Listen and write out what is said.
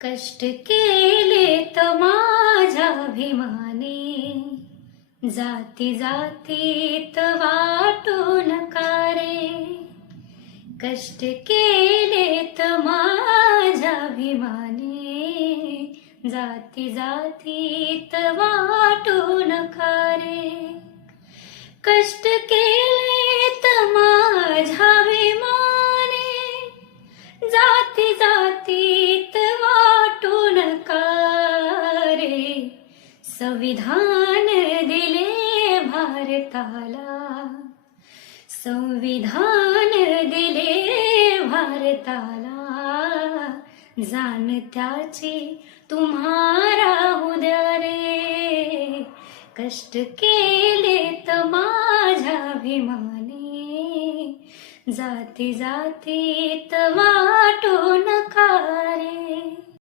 कष्ट केलेत माझ्या अभिमाने, जाती जातीत वाटून का रे. कष्ट केलेत माझ्या अभिमाने, जाती जातीत वाटून का रे. कष्ट केलेत माझ्या अभिमाने, जाती जातीत वाटून का रे. संविधान दिले भारताला, संविधान दिले भारताला, जाण त्याची तुम्हारा उद्या रे. कष्ट केलेत माझ्या अभिमाने, जाती जातीत वाटून का रे.